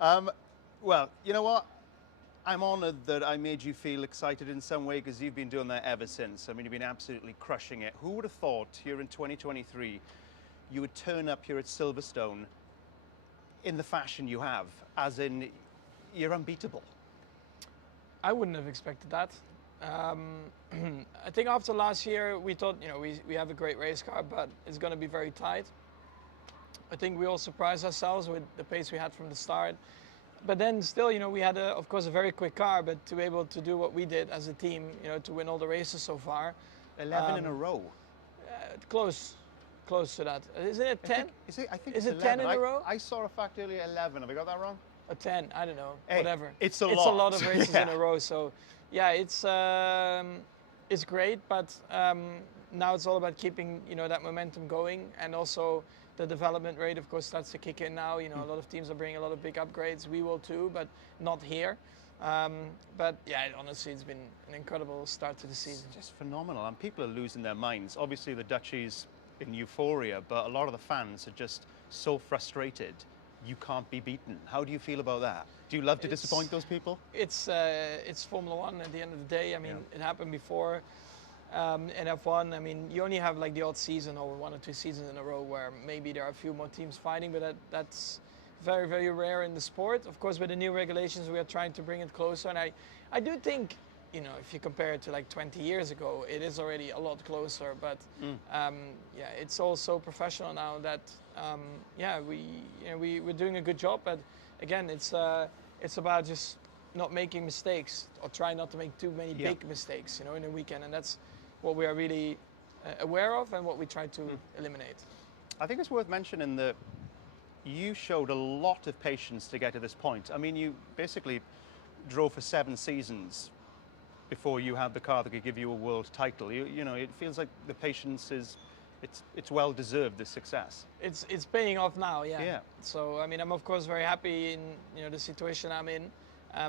Well, you know what? I'm honored that I made you feel excited in some way because you've been doing that ever since. I mean, you've been absolutely crushing it. Who would have thought here in 2023 you would turn up here at Silverstone in the fashion you have, as in you're unbeatable? I wouldn't have expected that. I think after last year, we thought, we have a great race car, but it's going to be very tight. I think we all surprised ourselves with the pace we had from the start. But then still, we had, of course, a very quick car, but to be able to do what we did as a team, to win all the races so far. 11 in a row. Close to that. Isn't it 10? I think is it's it 11. 10 in a row? I saw a fact earlier 11. Have I got that wrong? A 10, I don't know, hey, whatever. It's a lot of races in a row, so yeah, it's great, but now it's all about keeping, that momentum going, and also the development rate, of course, starts to kick in now. A lot of teams are bringing a lot of big upgrades. We will too, but not here. But yeah, honestly, it's been an incredible start to the season. It's just phenomenal, and people are losing their minds. Obviously, the Dutchies in euphoria, but a lot of the fans are just so frustrated. You can't be beaten. How do you feel about that? Do you love to disappoint those people? It's Formula One at the end of the day. I mean, It happened before in F1. I mean, you only have like the odd season or 1 or 2 seasons in a row where maybe there are a few more teams fighting, but that's very, very rare in the sport. Of course, with the new regulations, we are trying to bring it closer. And I do think, if you compare it to like 20 years ago, it is already a lot closer. But it's all so professional now that we're doing a good job. But again, it's about just not making mistakes, or try not to make too many big mistakes, in a weekend. And that's what we are really aware of and what we try to eliminate. I think it's worth mentioning that you showed a lot of patience to get to this point. I mean, you basically drove for 7 seasons before you had the car that could give you a world title. It feels like the patience it's well deserved, this success. It's paying off now, yeah. So I mean, I'm of course very happy in the situation I'm in,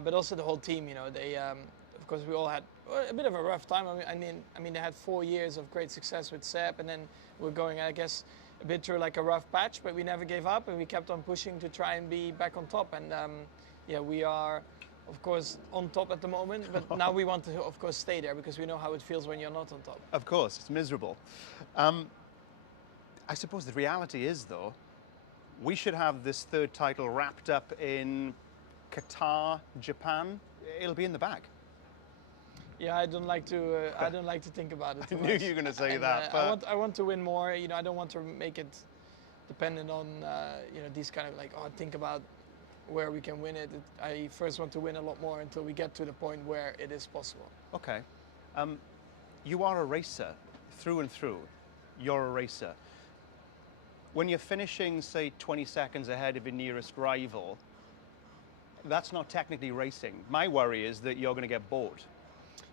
but also the whole team. They of course we all had a bit of a rough time. I mean they had 4 years of great success with Seb, and then we're going, I guess, a bit through like a rough patch, but we never gave up and we kept on pushing to try and be back on top. And we are, of course, on top at the moment, but now we want to, of course, stay there because we know how it feels when you're not on top. Of course, it's miserable. I suppose the reality is, though, we should have this 3rd title wrapped up in Qatar, Japan. It'll be in the bag. Yeah, I don't like to think about it too much. I knew you were going to say that. But I want to win more. I don't want to make it dependent on these kind of like, think about where we can win it. I first want to win a lot more until we get to the point where it is possible. Okay. You are a racer through and through. You're a racer. When you're finishing, say, 20 seconds ahead of your nearest rival, that's not technically racing. My worry is that you're going to get bored.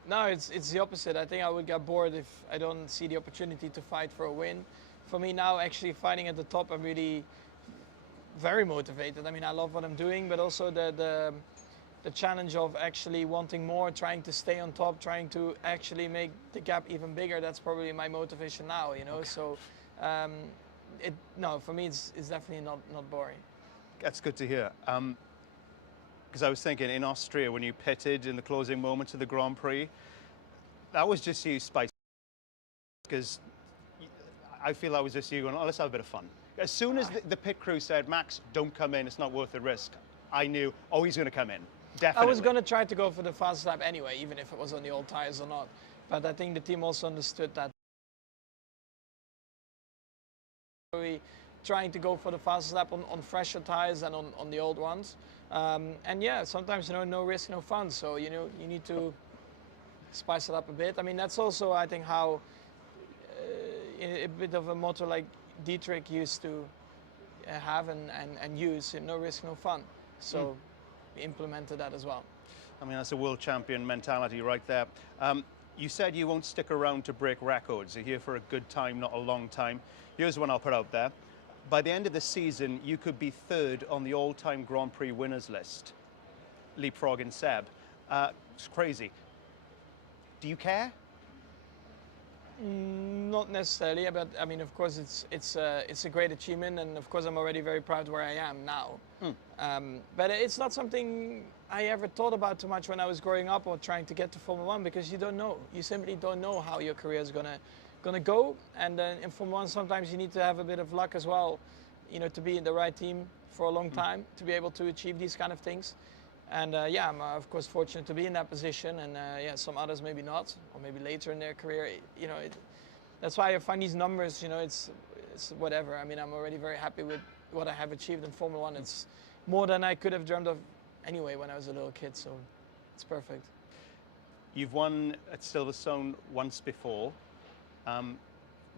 No, it's the opposite. I think I would get bored if I don't see the opportunity to fight for a win. For me now, actually fighting at the top, I'm really very motivated. I mean, I love what I'm doing, but also the challenge of actually wanting more, trying to stay on top, trying to actually make the gap even bigger. That's probably my motivation now. Okay. So for me, it's definitely not boring. That's good to hear. Because I was thinking, in Austria, when you pitted in the closing moments of the Grand Prix, that was just you spicing. Because I feel that was just you going, let's have a bit of fun. As soon as the pit crew said, Max, don't come in, it's not worth the risk, I knew, he's going to come in. Definitely. I was going to try to go for the fastest lap anyway, even if it was on the old tires or not. But I think the team also understood that. We trying to go for the fastest lap on fresher tires than on the old ones. And yeah, sometimes no risk, no fun. So you need to spice it up a bit. I mean, that's also I think how a bit of a motto like Dietrich used to have and use. No risk, no fun. So we implemented that as well. I mean, that's a world champion mentality right there. You said you won't stick around to break records. You're here for a good time, not a long time. Here's one I'll put out there. By the end of the season, you could be 3rd on the all-time Grand Prix winners list, leapfrogging Seb. It's crazy. Do you care? Not necessarily, but I mean, of course, it's a great achievement, and of course, I'm already very proud where I am now. But it's not something I ever thought about too much when I was growing up or trying to get to Formula One, because you don't know. You simply don't know how your career is gonna go, and in Formula One, sometimes you need to have a bit of luck as well, you know, to be in the right team for a long time to be able to achieve these kind of things. And yeah, I'm of course fortunate to be in that position, and yeah, some others maybe not, or maybe later in their career. You know, that's why I find these numbers. You know, it's whatever. I mean, I'm already very happy with what I have achieved in Formula One. It's more than I could have dreamed of anyway when I was a little kid. So it's perfect. You've won at Silverstone once before.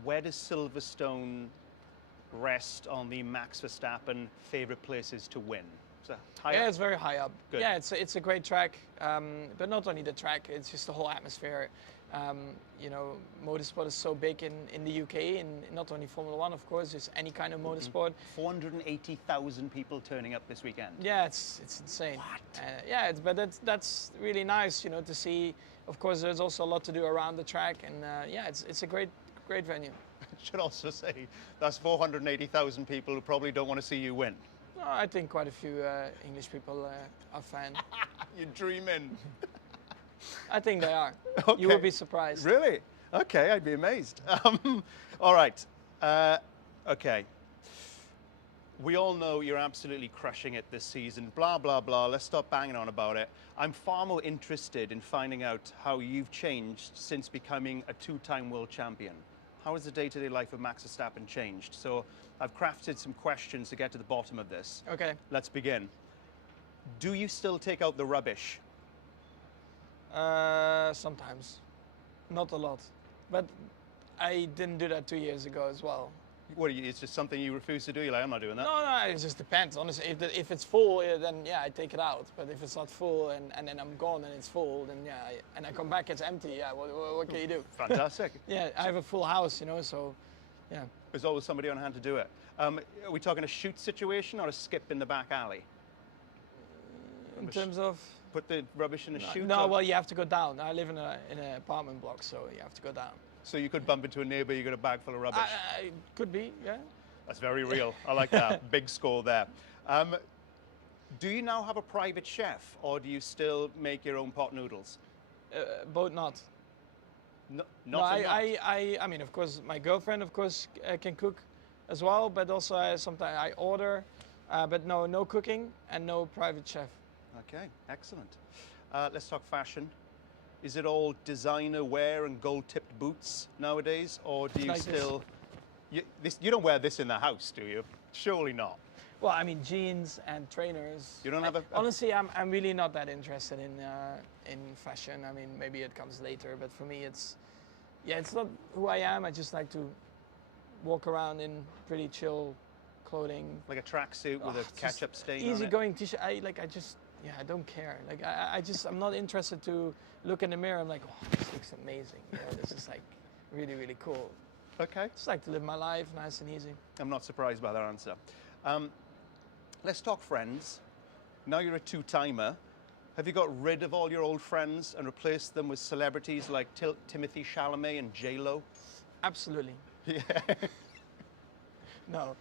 Where does Silverstone rest on the Max Verstappen favourite places to win? Yeah, it's very high up. Good. Yeah, it's a great track, but not only the track, it's just the whole atmosphere. You know, motorsport is so big in the UK, and not only Formula One, of course, just any kind of motorsport. 480,000 people turning up this weekend. Yeah, it's insane. What? Yeah, but that's really nice, you know, to see. Of course, there's also a lot to do around the track, and yeah, it's a great venue. I should also say that's 480,000 people who probably don't want to see you win. Oh, I think quite a few English people are fans. You're dreaming. I think they are. Okay. You will be surprised. Really? Okay, I'd be amazed. All right. Okay. We all know you're absolutely crushing it this season. Blah, blah, blah. Let's stop banging on about it. I'm far more interested in finding out how you've changed since becoming a two-time world champion. How has the day-to-day life of Max Verstappen changed? So I've crafted some questions to get to the bottom of this. Okay. Let's begin. Do you still take out the rubbish? Sometimes, not a lot, but I didn't do that 2 years ago as well. What, it's just something you refuse to do? You're like, I'm not doing that? No, it just depends. Honestly, if it's full, then yeah, I take it out. But if it's not full and then I'm gone and it's full, then yeah, and I come back, it's empty. Yeah, what can you do? Fantastic. Yeah, I have a full house, you know, so yeah. There's always somebody on hand to do it. Are we talking a shoot situation or a skip in the back alley? In terms of? Put the rubbish in a chute? No, well, you have to go down. I live in an apartment block, so you have to go down. So you could bump into a neighbour, you got a bag full of rubbish? Could be, yeah. That's very real. I like that. Big score there. Do you now have a private chef, or do you still make your own pot noodles? Both not. No, No, I mean, of course, my girlfriend, of course, can cook as well, but also sometimes I order, but no cooking and no private chef. Okay, excellent. Let's talk fashion. Is it all designer wear and gold-tipped boots nowadays, or do you like still... You don't wear this in the house, do you? Surely not. Well, I mean, jeans and trainers. You don't have a... Honestly, I'm really not that interested in fashion. I mean, maybe it comes later, but for me, it's not who I am. I just like to walk around in pretty chill clothing. Like a tracksuit with a ketchup stain on it? Easygoing t-shirt. I don't care. Like I'm not interested to look in the mirror. I'm like, oh, this looks amazing. You know, this is like really, really cool. Okay. Just like to live my life nice and easy. I'm not surprised by that answer. Let's talk friends. Now you're a two-timer. Have you got rid of all your old friends and replaced them with celebrities like Timothy Chalamet and J-Lo? Absolutely. Yeah. No.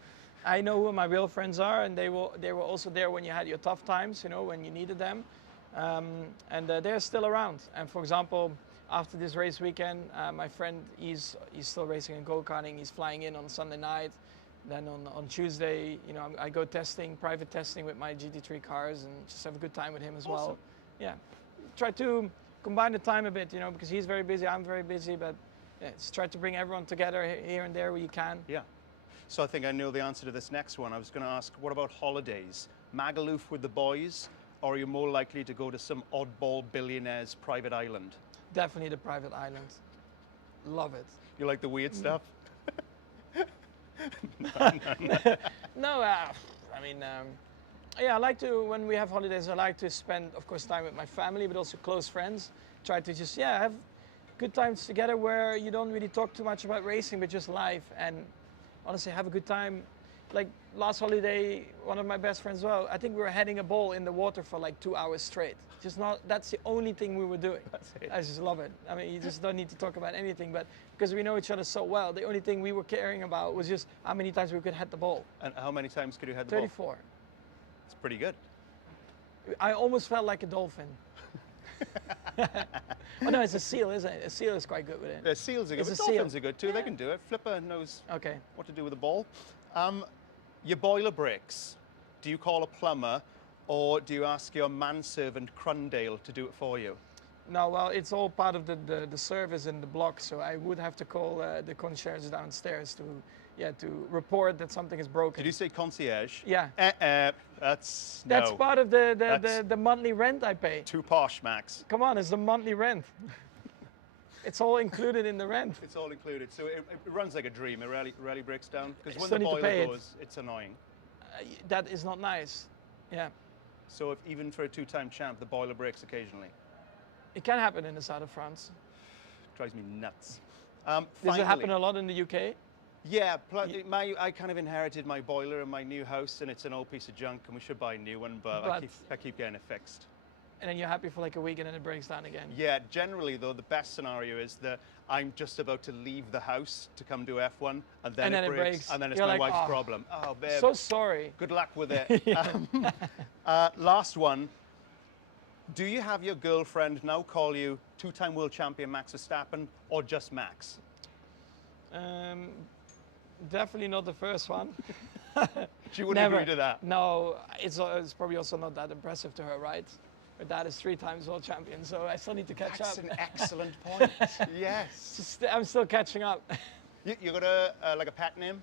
I know who my real friends are, and they were also there when you had your tough times, you know, when you needed them. And they're still around. And for example, after this race weekend, my friend, he's still racing in go-karting. He's flying in on Sunday night. Then on Tuesday, you know, I go private testing with my GT3 cars, and just have a good time with him as well. Yeah, try to combine the time a bit, you know, because he's very busy, I'm very busy, but yeah, just try to bring everyone together here and there where you can. Yeah. So I think I know the answer to this next one. I was going to ask, what about holidays? Magaluf with the boys, or are you more likely to go to some oddball billionaire's private island? Definitely the private island. Love it. You like the weird stuff? No, I mean, yeah, I like to, when we have holidays, I like to spend, of course, time with my family, but also close friends. Try to just, yeah, have good times together where you don't really talk too much about racing, but just life. And honestly, have a good time. like last holiday, one of my best friends as well, I think we were heading a ball in the water for like 2 hours straight. Just not, that's the only thing we were doing. That's it. I just love it. I mean, you just don't need to talk about anything, but because we know each other so well, the only thing we were caring about was just how many times we could head the ball. And how many times could you head the ball? 34. It's pretty good. I almost felt like a dolphin. Oh no, it's a seal, isn't it? A seal is quite good with it. Yeah, seals are good, It's but a seal. dolphins are good too. They can do it. Flipper knows Okay. what to do with the ball. Your boiler breaks. Do you call a plumber, or do you ask your manservant Crundale to do it for you? No, well, it's all part of the service in the block, so I would have to call the concierge downstairs to report that something is broken. Did you say concierge? Yeah. That's That's no. part of the That's monthly rent I pay. too posh, Max. Come on, it's the monthly rent. It's all included in the rent. It's all included, so it runs like a dream. It rarely breaks down because when Still the need to pay boiler it. goes, it's annoying. That is not nice. Yeah. So if even for a two-time champ, the boiler breaks occasionally, It can happen in the south of France. drives me nuts. Does Finally, it happen a lot in the UK? Yeah, I kind of inherited my boiler in my new house, and it's an old piece of junk, and we should buy a new one, but I keep getting it fixed. And then you're happy for like a week and then it breaks down again. Yeah, generally though, the best scenario is that I'm just about to leave the house to come do F1, and then, it breaks, and then it's You're my like, wife's "Oh, problem. Oh, babe, So sorry. good luck with it. Last one. Do you have your girlfriend now call you two-time world champion Max Verstappen, or just Max? Definitely not the first one. She wouldn't Never. agree to that. No, it's probably also not that impressive to her, right? Her dad is 3 times world champion, so I still need to catch That's up. an excellent point. Yes. I'm still catching up. You got a pet name?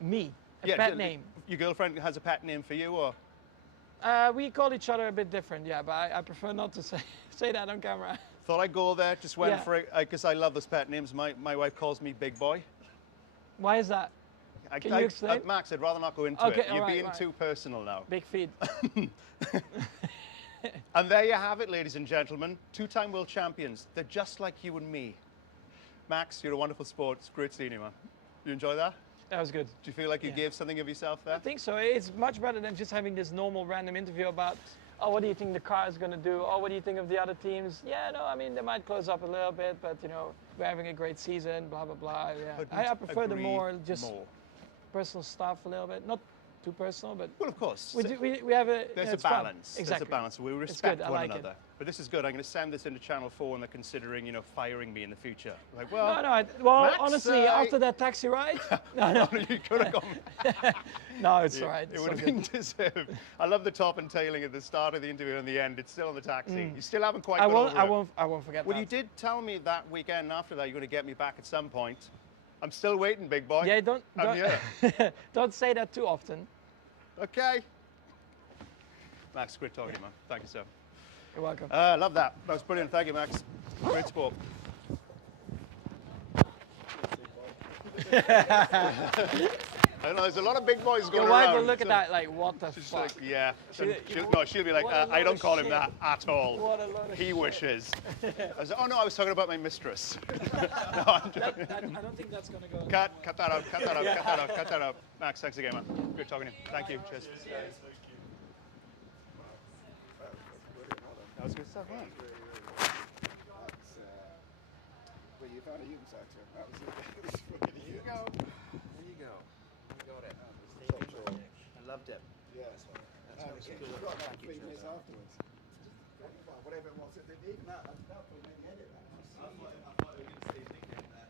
Me, a Yeah, pet name. Your girlfriend has a pet name for you, or? We call each other a bit different, yeah, but I prefer not to say that on camera. Thought I'd go there, just went Yeah. for it, because I love those pet names. My wife calls me Big Boy. Why is that? Can you explain? Max, I'd rather not go into Okay, it. You're all right, being right. too personal now. Big feet. And there you have it, ladies and gentlemen. Two-time world champions. They're just like you and me. Max, you're a wonderful sport. It's great seeing you, man. You enjoy that? That was good. Do you feel like you Yeah. gave something of yourself there? I think so. It's much better than just having this normal random interview about, oh, what do you think the car is going to do? Oh, what do you think of the other teams? Yeah, no, I mean, they might close up a little bit, but, you know, we're having a great season, blah, blah, blah. Yeah. I prefer the more just personal stuff a little bit. Not too personal, but Well, of course. we have a... There's yeah, a it's fun. balance. Exactly. There's a balance. We It's respect good. I one like it. another. But this is good. I'm going to send this into Channel 4 and they're considering, you know, firing me in the future. Like, well, Well, Max, honestly, after that taxi ride, no. you could have gone. No, it's all right. It It's would all have good. been deserved. I love the top and tailing at the start of the interview and the end. It's still on the taxi. You still haven't quite I got won't. over it. I won't forget Well, that. you did tell me that weekend after that you're going to get me back at some point. I'm still waiting, big boy. Yeah, don't don't say that too often. Okay. Max, great talking to you, man. Thank you, sir. You're welcome. Love that. That was brilliant. Thank you, Max. Great sport. I don't know, there's a lot of big boys going Your around. wife will look at that like, what the She's fuck? like, yeah. She- She'll be like, what a I load don't of call him shit. that at all. What a load of He shit. wishes. I was like, oh no, I was talking about my mistress. No, I'm joking. I don't think that's gonna go. Cut that out, cut that out, cut that out, cut that out. Max, thanks again, man. Good talking to you. Thank you. Cheers. That was good stuff, man. Well, you found a Eaton's actor. That was it. There you go. There you go. You got it. I loved it. Yeah. That's really cool. cool. Got that Thank you, 3 minutes Trevor. afterwards. Whatever it was, even that, that would maybe edit that. I thought we were going to say thinking that.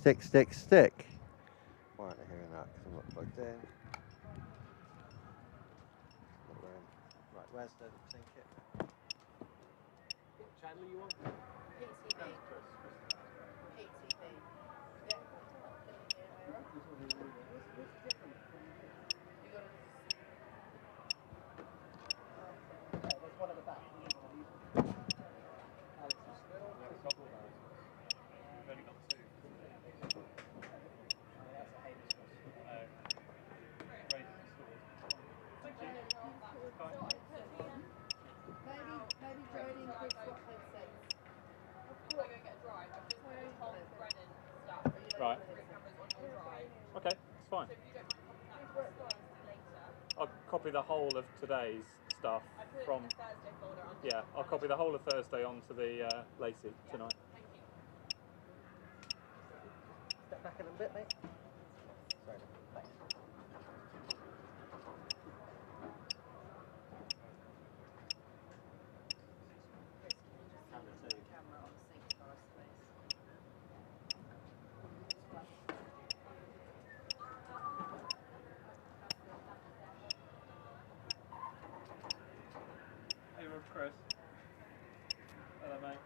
Stick, stick, stick. Why aren't they hearing that? Because I'm not plugged in. Right, where's the sync it? What channel are you on? PTV. PTV. Yeah. There's one at the back. We have a couple of those. We've only got two. Maybe Jodie and Chris got headsets. Right. Okay, it's fine. I'll copy the whole of today's stuff from. Yeah, I'll copy the whole of Thursday onto the Lacey tonight. Step back a little bit, mate. Sorry. Thanks. Camera on sync for us, please. Hey, Rob, Chris. Hello, mate.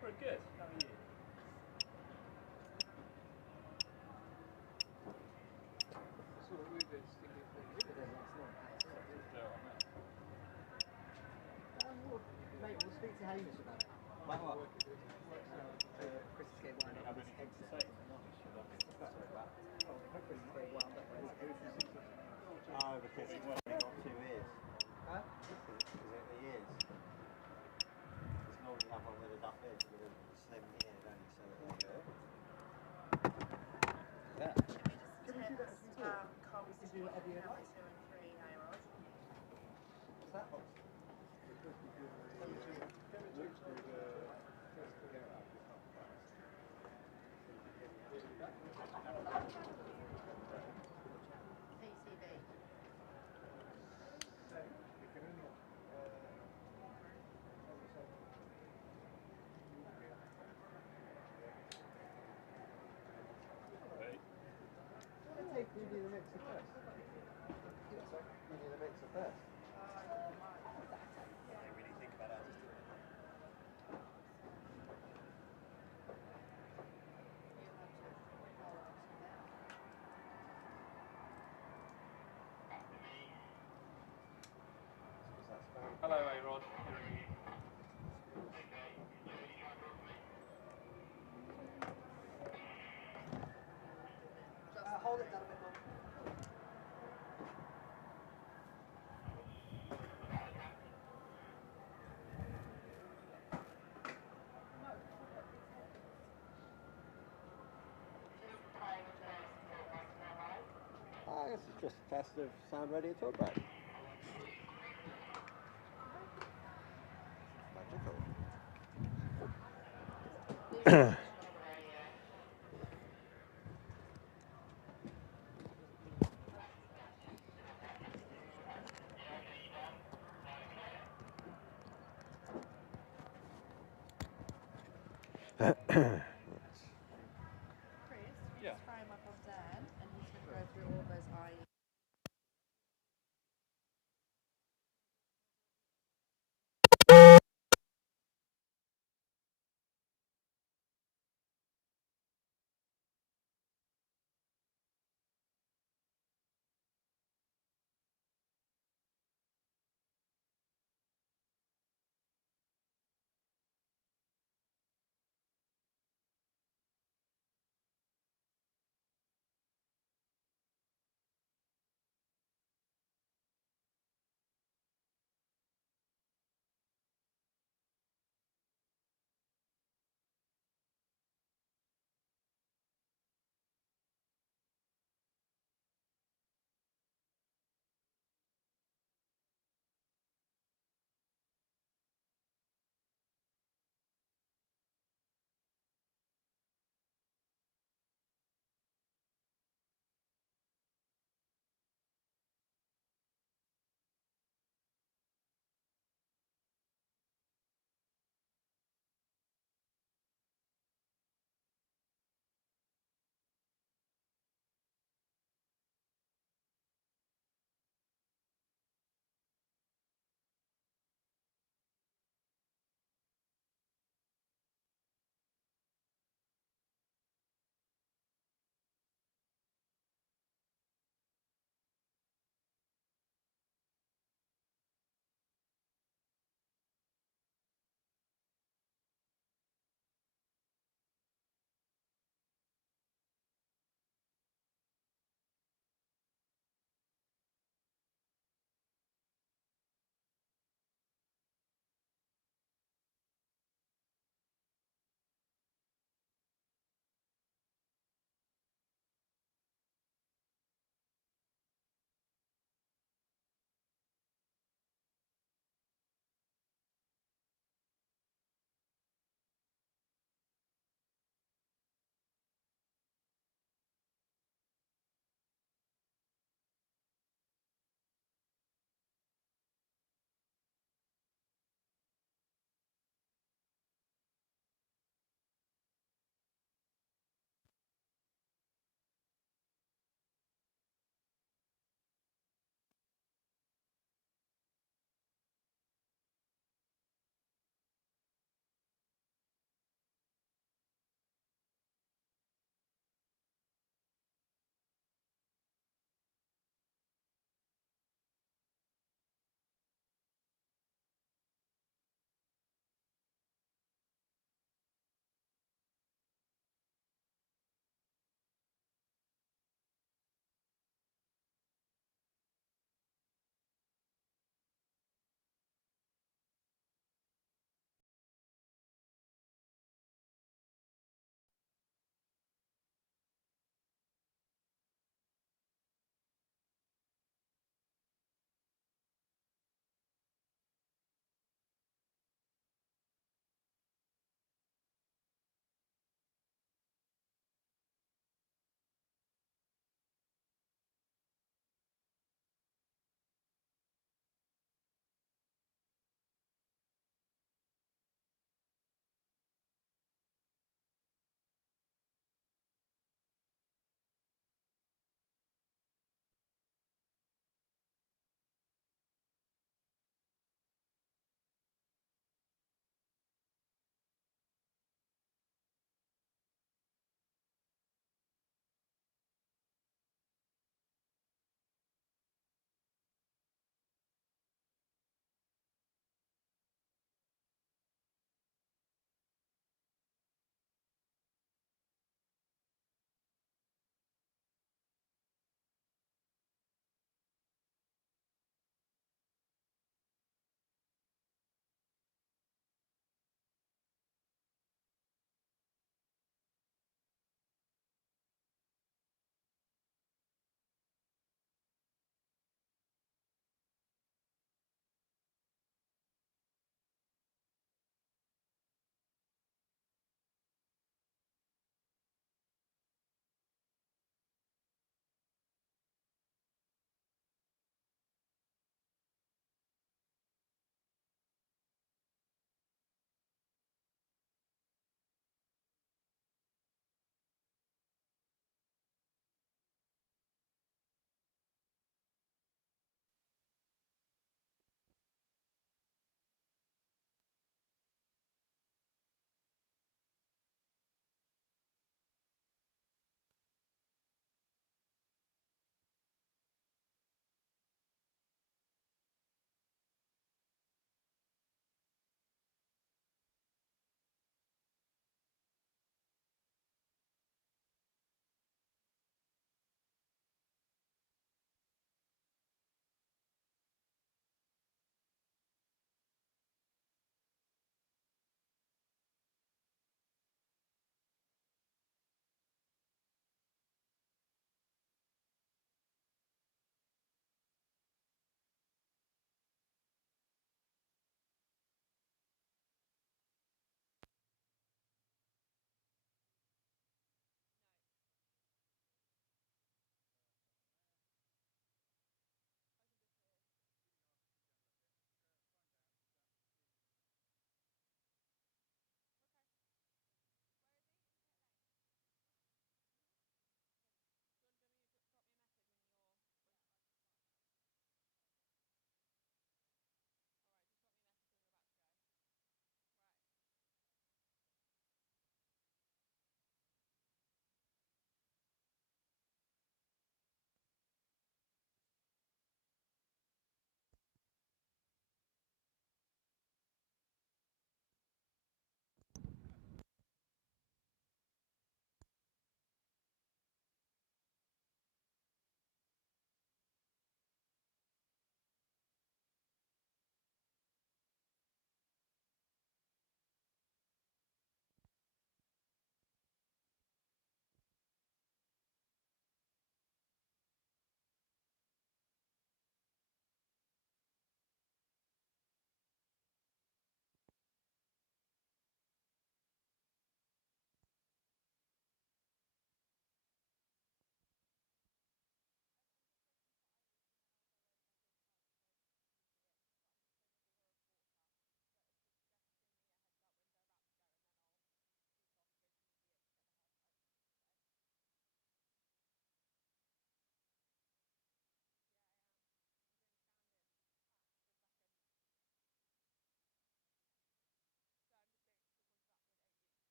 Very good. How are you? So what we did, Mate, we'll speak to Hamish about it. About what? Chris is getting wound up with his headset. Chris is getting wound up with his headset. Oh, because he's only got 2 ears. Huh? Because of the ears. Because normally you have one with a duff ear, with a slim ear, don't you? So there you go. Yeah. Should we just test comms between camera 2 and 3, hey Rod? What's that? PTV. You do the mixer first. You do the mixer first. I didn't really think about it, I just did it. hello, A-Rod. Hold it down a bit more. I guess it's just a test of sound ready to talk about. Magical. Chris, Yeah. just frame up on Dan and he's going to go through all of those IE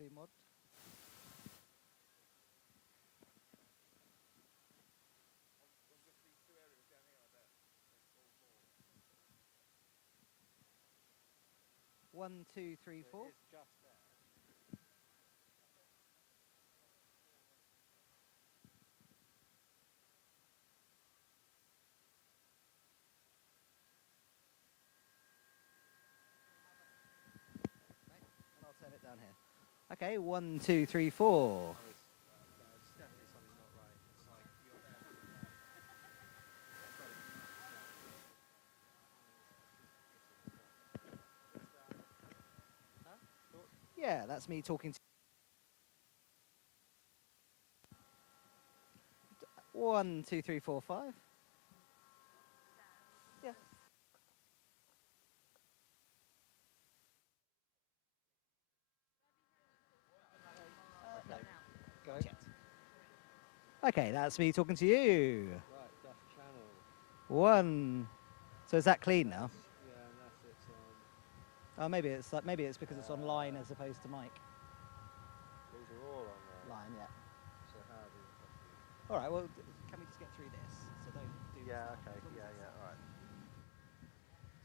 audio mod. One, two, three, four. And I'll turn it down here. Okay, 1, 2, 3, 4. Yeah, that's me talking to 1, 2, 3, 4, 5. Yeah. Go. Okay, that's me talking to you. Right, Duff channel. 1. So is that clean now? Yeah, unless it's on. Oh, maybe it's because it's online as opposed to mic. These are all online. Line, yeah. So how do you? All right. Well, can we just get through this? So don't do. Yeah, this now, okay, as long as yeah, it's yeah, all right.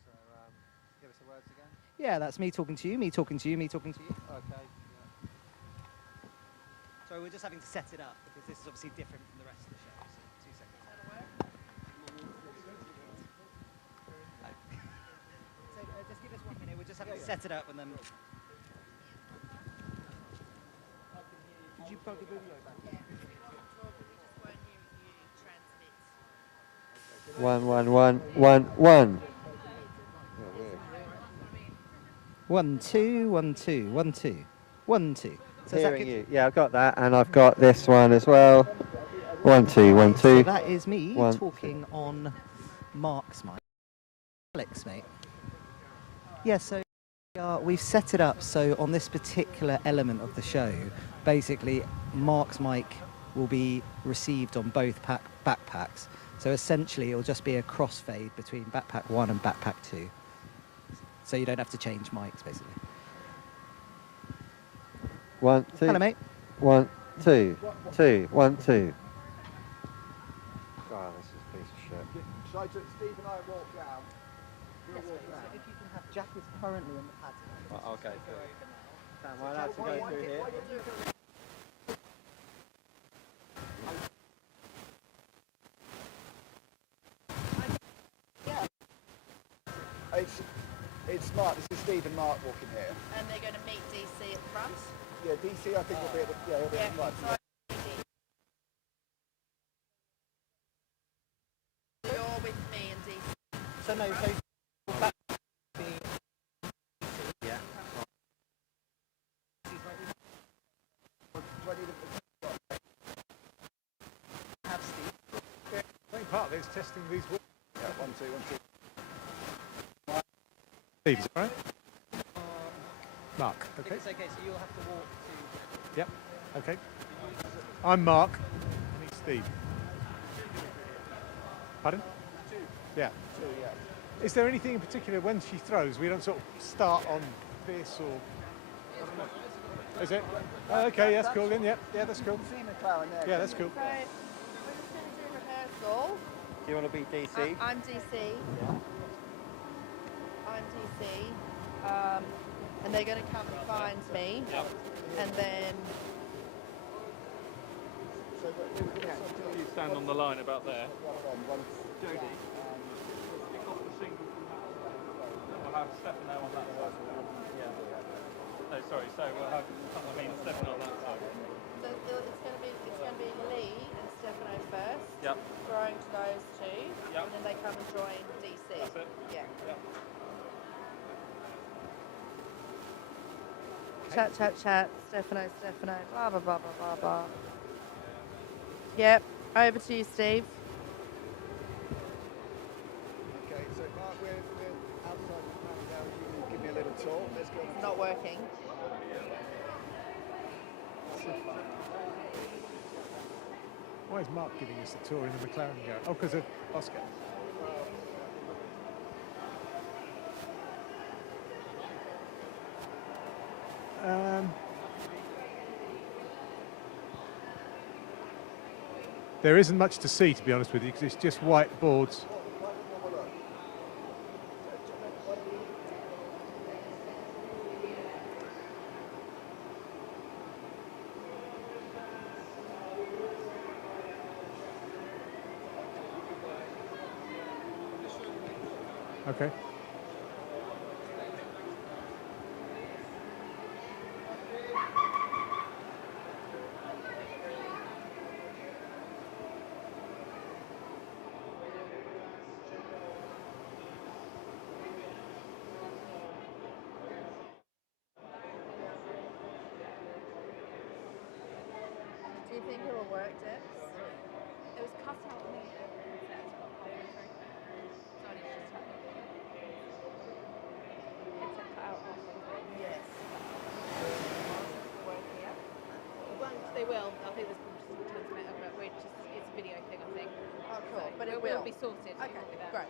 So, give us the words again. Yeah, that's me talking to you, me talking to you, me talking to you. Okay, yeah. So we're just having to set it up because this is obviously different from the rest of the show. So 2 seconds. So just give us 1 minute. We're just having to set it up and then. Did you plug the video back? Yeah, we just weren't here as you transmit. 1, 1, 1, 1, 1. 1, 2, 1, 2, 1, 2, 1, 2. So Hearing you. Yeah, I've got that, and I've got this one as well. 1, 2, 1, 2. So that is me 1, talking 2. on Mark's mic. Alex, mate. Yeah, so we've set it up so on this particular element of the show, basically Mark's mic will be received on both backpacks. So essentially it'll just be a crossfade between backpack 1 and backpack 2. So you don't have to change mics, basically. 1, 2. Hello, mate. 1, 2, 2, 1, 2. God, this is a piece of shit. Shall I just, Steve and I walk down? We'll walk So down. if you can have Jack is currently on the pad. Okay, good. Sam, am I allowed to go through here? It's Mark. This is Steve and Mark walking here. And they're going to meet DC at the front. Yeah, DC I think will be at the, he'll be at the front. So you're with me and DC. So no, so back be Yeah. have Steve. I think part of it is testing these walls. Yeah, 1, 2, 1, 2. Steve, is it right? Mark, okay. It's okay, so you'll have to walk to. Yep, okay. I'm Mark, and he's Steve. Pardon? 2. Yeah. 2, yeah. Is there anything in particular when she throws, we don't sort of start on this or... Is it? Oh, okay, that's cool then, yeah, that's cool. See McLaren there. Yeah, that's cool. So we're just going to do rehearsal. Do you want to be DC? I'm DC. I'm DC. And they're going to come and find me. Yep. And then So we're going to You stand on the line about there. Jody, pick off the single from that side. We'll have Stefano on that side. Yeah. No, sorry, so we'll have, Stefano on that side. so it's going to be Lee and Stefano first. Yep. Throwing to those two. Yep. And then they come and join DC. That's it. Yeah. Yep. Chat, Stefano, blah, blah, blah, blah, blah, blah. Yep, over to you, Steve. Okay, so Mark, we're outside the McLaren garage. You can give me a little tour. Let's go. It's not working. Why is Mark giving us a tour in the McLaren garage? Oh, because of Oscar. there isn't much to see, to be honest with you, because it's just white boards. Okay. Do you think it will work, Debs? It was cut out on the set. So I need to just it's a cut out half of it. Yes. Work here. They will. I think there's probably just a transmitter, but we're just it's a video thing, I think. Oh, cool. So but it will be sorted. Okay, great.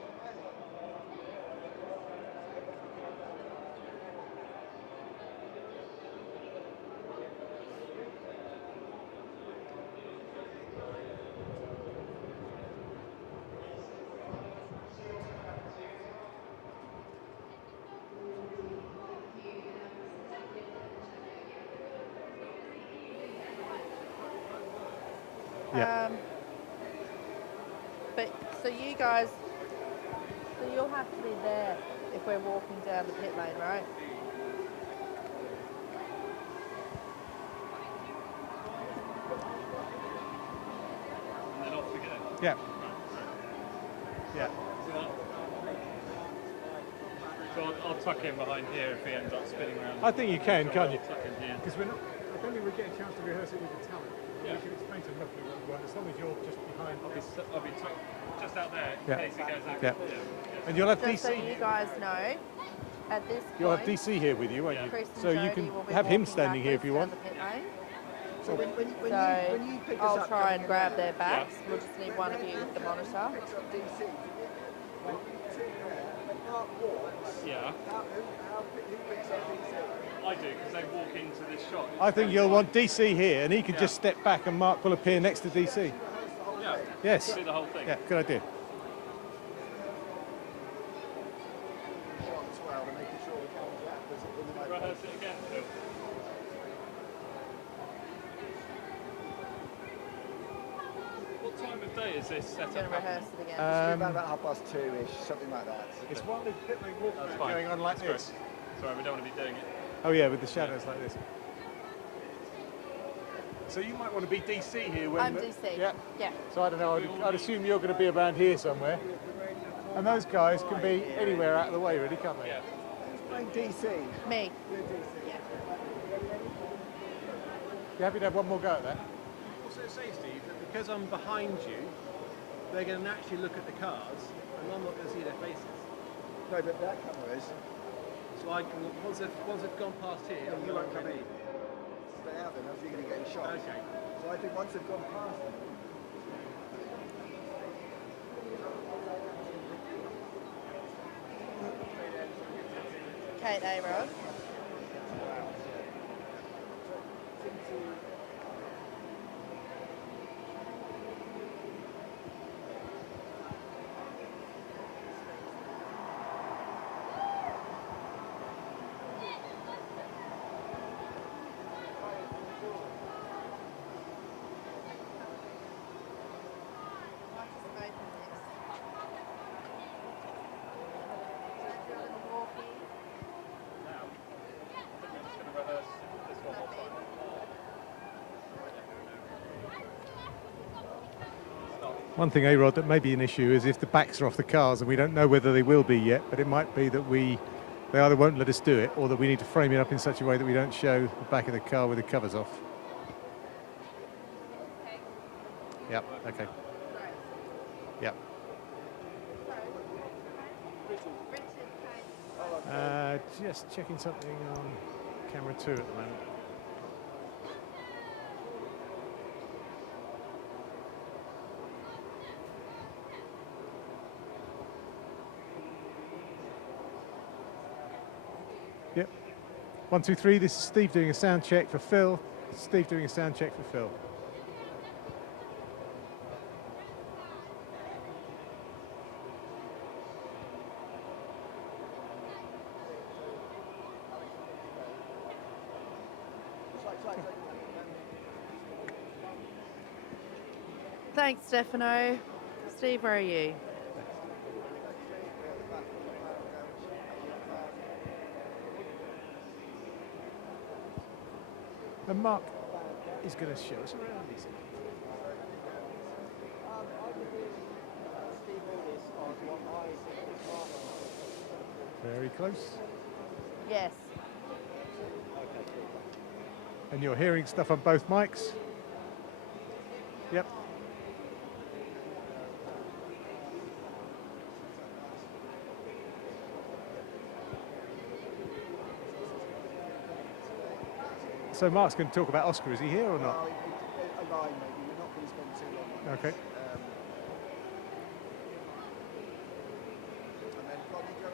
Yeah. But so you guys, so you'll have to be there if we're walking down the pit lane, right? And then off we go. Yeah. Yeah. So I'll tuck in behind here if he ends up spinning around. I think you can, can't you? Tuck in here. Because we're not. I don't think we get a chance to rehearse it with the talent. Yeah. We can explain to them roughly what we want, as long as you're just behind. I'll be just out there in Yeah. case he goes over. Yeah. And you'll have Just so DC. you guys know, at this You'll have point, DC here with you, won't you? Chris and So you Jody can will be have him walking standing here if you want. backwards down the pit lane. So when you pick us I'll up, try and grab their backs. We'll just need one of you with the monitor. picks up DC. When you sit there and Mark walks, Yeah, who picks up DC? I do because they walk into this shot. I think you'll want DC here, and he can just step back, and Mark will appear next to DC. Yeah. Yes. Do the whole thing. Yeah, good idea. Shot as well, and making sure the camera's out in the right Rehearse it again, Phil. What time of day is this set I'm going up? to rehearse it again. about 2:30ish, something like that. It's while the pit lane walk That's fine. going on like That's this. great. Sorry, we don't want to be doing it. Oh yeah, with the shadows like this. So you might want to be DC here when. I'm DC. Yeah. Yeah. So I don't know. I'd assume you're going to be around here somewhere. And those guys can be anywhere out of the way, really, can't they? Yeah. Who's playing DC? Me. You're DC. Yeah. You happy to have one more go at that? Also say, Steve, that because I'm behind you, they're going to naturally look at the cars, and I'm not going to see their faces. No, but that camera is. So I can, once they've gone past here, You won't come in. Stay out then, else you're going to get in shot. Okay. So I think once they've gone past them, Kate A-Rod. One thing, A-Rod, that may be an issue is if the backs are off the cars, and we don't know whether they will be yet, but it might be that they either won't let us do it, or that we need to frame it up in such a way that we don't show the back of the car with the covers off. Yep, okay. Yep. Just checking something on camera 2 at the moment. Yep. 1, 2, 3. This is Steve doing a sound check for Phil. Steve doing a sound check for Phil. Thanks, Stefano. Steve, where are you? And Mark is going to show us around, is he? Very close. Yes. And you're hearing stuff on both mics? Yep. So Mark's going to talk about Oscar. Is he here or not? A line maybe. We're not going to spend too long on Okay. this. And then Connie, go.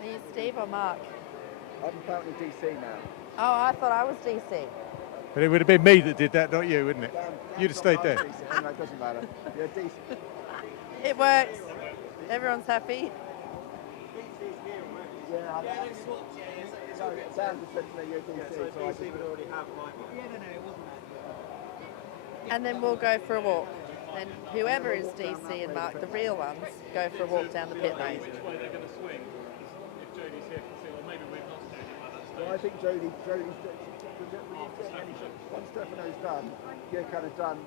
Are you Steve or Mark? I'm apparently DC now. Oh, I thought I was DC. But it would have been me that did that, not you, wouldn't it? You'd have stayed there. Anyway, it doesn't matter. You're DC. It works. Everyone's happy. Yeah, Sam just said to me you're DC, so I just would already have my one. And then we'll go for a walk. Then whoever is DC and Mark, the real ones, go for a walk down the pit lane. Which way they're going to swing? If Jodie's here for well, maybe we've lost Jodie by that stage. Well, I think Jodie's once Stefano's done, you're kind of done,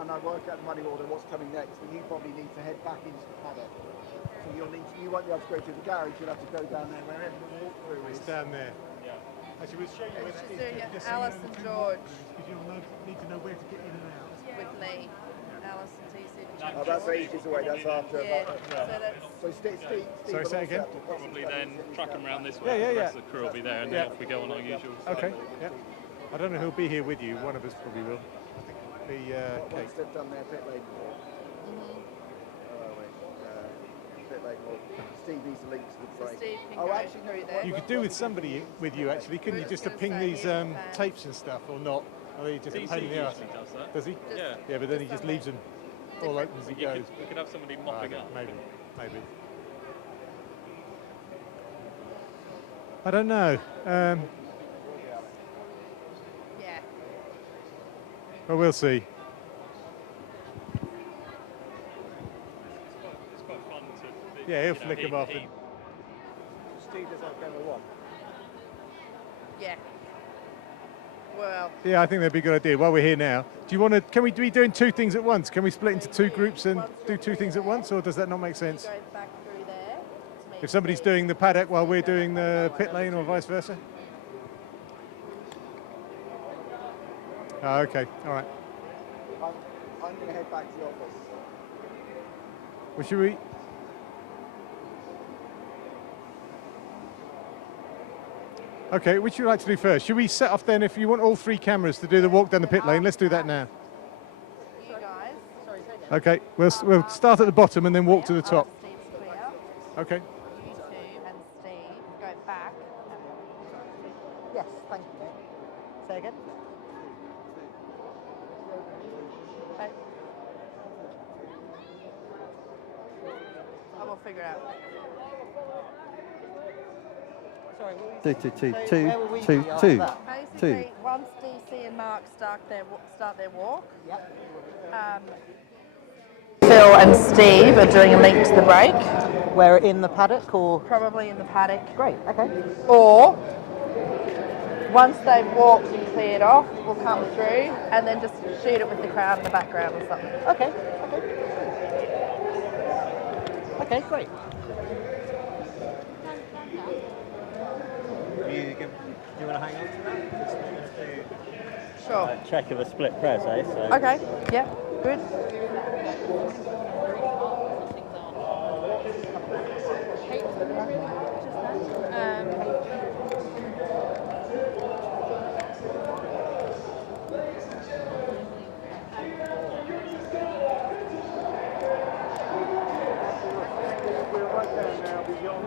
and I work out the money order, what's coming next, and you probably need to head back into the paddock. So you won't be able to go to the garage, you'll have to go down there wherever the walkthrough is. It's down there. Yeah. Actually, we'll show you where that is. Doing just Alice so you know and the two George. Because you'll need to know where to get in and out. With Lee. Alice and TC. Oh, that's ages away, that's after. Yeah, so that's... So Steve Sorry, say again? Probably then track them around this way. Yeah. The rest of the crew will be there, and then off we go on our usual. Okay, yeah. I don't know who'll be here with you. One of us probably will. The Once they've done their pit lane walk. Pit lane walk. Steve needs to link to the break. Steve can go through there. You could do with somebody with you, actually, couldn't you? Just to ping these tapes and stuff, or not? Are they just a pain in the arse? Does that. Does he? Yeah. Yeah, but then he just leaves them all open as he goes. You could have somebody mopping up. Maybe. I don't know. Yeah. Well, we'll see. It's quite fun to. Yeah, he'll flick them off. Steve does that camera one. Yeah. Well. Yeah, I think that'd be a good idea. While we're here now, do you want to? Can we be doing two things at once? Can we split into two groups and do two things at once, or does that not make sense? Back through there. If somebody's doing the paddock while we're doing the pit lane, or vice versa. Oh, okay, all right. I'm going to head back to the office. Well, should we? Okay, which would you like to do first? Should we set off then, if you want all three cameras to do the walk down the pit lane, let's do that now. You guys. Okay, we'll start at the bottom and then walk to the top. Steve's clear. Okay. You two and Steve go back. Yes, thank you. Say again. I will figure it out. Sorry, Two. Basically, once DC and Mark start their walk, Phil and Steve are doing a link to the break. Where in the paddock or? Probably in the paddock. Great, okay. Or once they've walked and cleared off, we'll come through and then just shoot it with the crowd in the background or something. Okay. Okay, great. Do you want to hang on to that? Just do Sure. check of a split press, eh? So. Okay, yeah, good. We're right there now beyond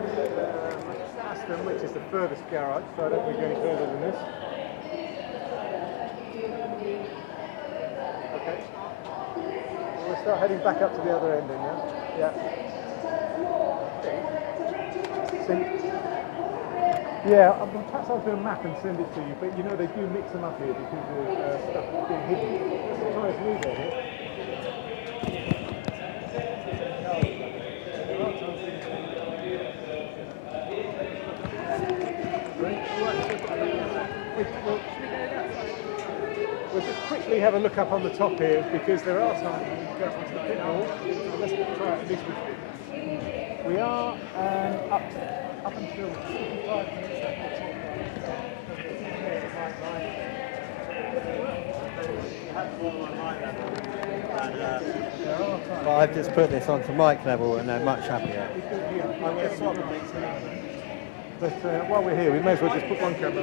Astra, which is the furthest garage, so I don't think we go any further than this. Okay. We'll start heading back up to the other end then, yeah? Yeah. See? Yeah, perhaps I'll do a map and send it to you, but you know they do mix them up here because of stuff being hidden. Let's try and move there. We'll just quickly have a look up on the top here because there are times when you go onto the pit wall. Let's try it at least with we are up until 45 minutes at the top right. But I've just put this onto mic level and they're much happier. I'm going to swap the mix. But while we're here, we may as well just put one camera.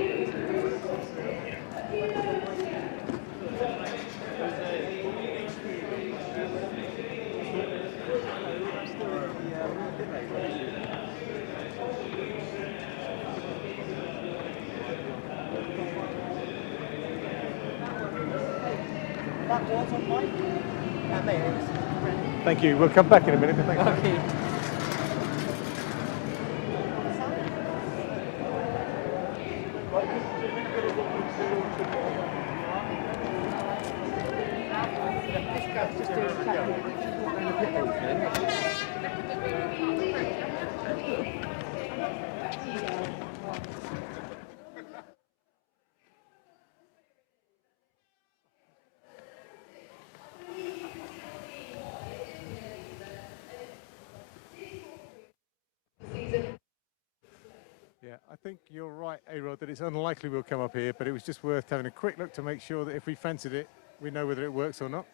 That was on mic? Thank you. We'll come back in a minute. Thank you. Okay. Yeah, I think you're right, A-Rod, that it's unlikely we'll come up here, but it was just worth having a quick look to make sure that if we fancied it, we know whether it works or not.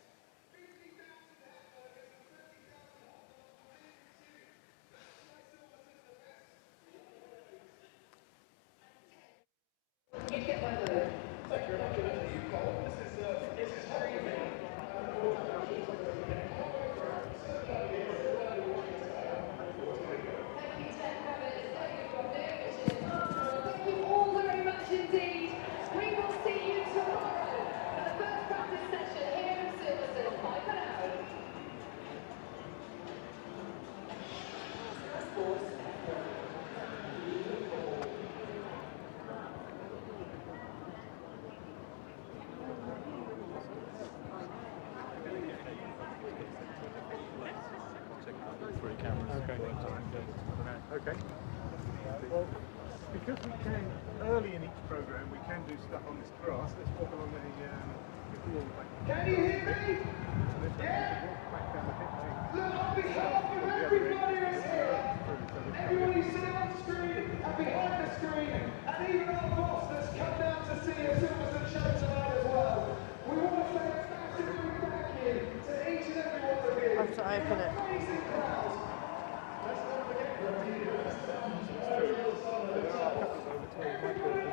Okay. Well, because we can, early in each program, we can do stuff on this grass. Let's walk along the wall back. Can you hear me? Yes. Back down the pit lane. Look, on behalf of everybody who's here, can we sit on screen and behind the screen, and even our boss that's come down to see a Silverstone show tonight as well. We want to say a massive thank you to each and every one of you. I have to open it. Amazing crowd. Let's not forget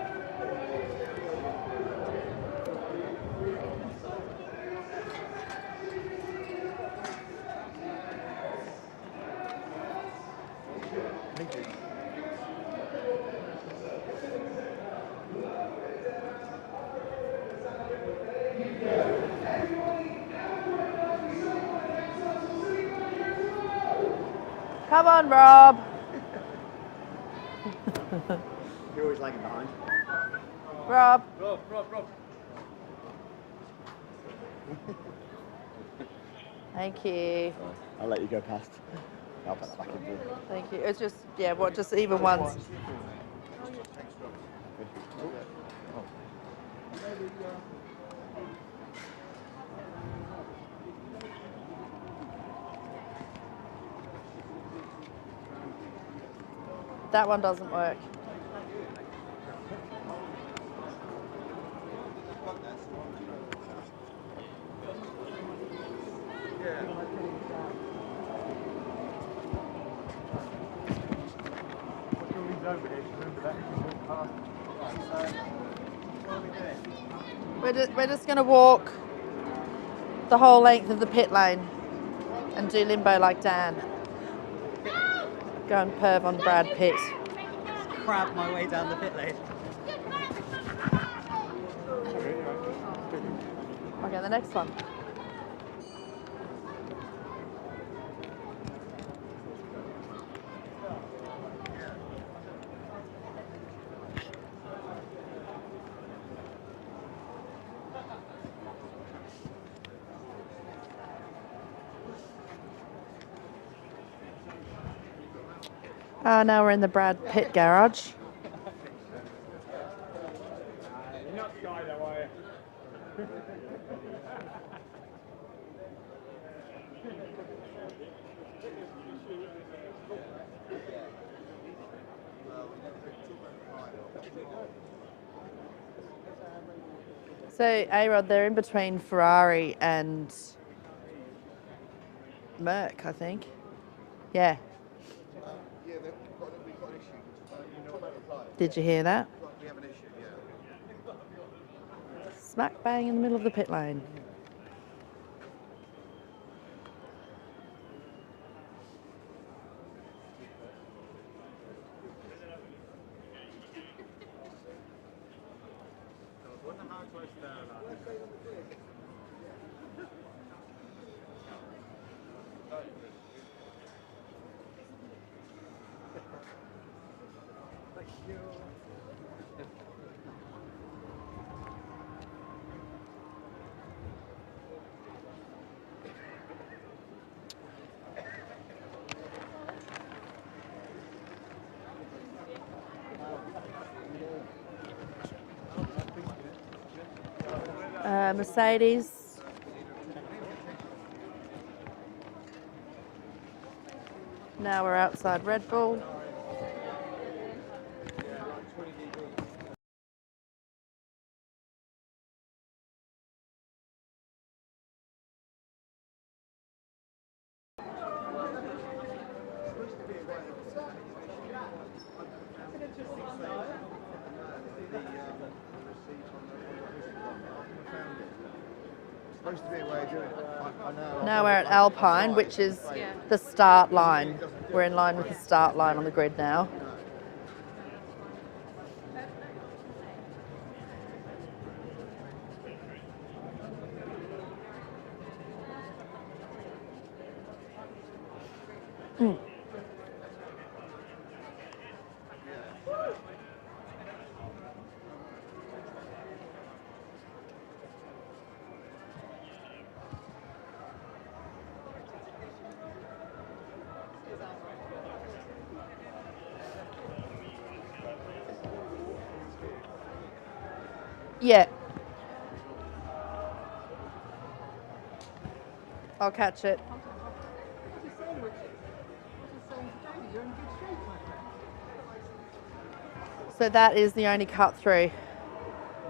Come on, Rob. You're always lagging behind. Rob. Rob. Thank you. I'll let you go past. I'll put that back in. Thank you. It's just, yeah, what, just even once. That one doesn't work. We're just going to walk the whole length of the pit lane and do limbo like Dan. Go and perv on Brad Pitt. Crab my way down the pit lane. Okay, the next one. Now we're in the Brad Pitt garage. You're not shy though, are you? So, A-Rod, they're in between Ferrari and Merc, I think. Yeah. Yeah, we've got an issue. Did you hear that? We have an issue, yeah. Smack bang in the middle of the pit lane. Mercedes. Now we're outside Red Bull. Supposed to be a way of doing it. I know. Now we're at Alpine, which is the start line. We're in line with the start line on the grid now. Yeah. I'll catch it. So that is the only cut through.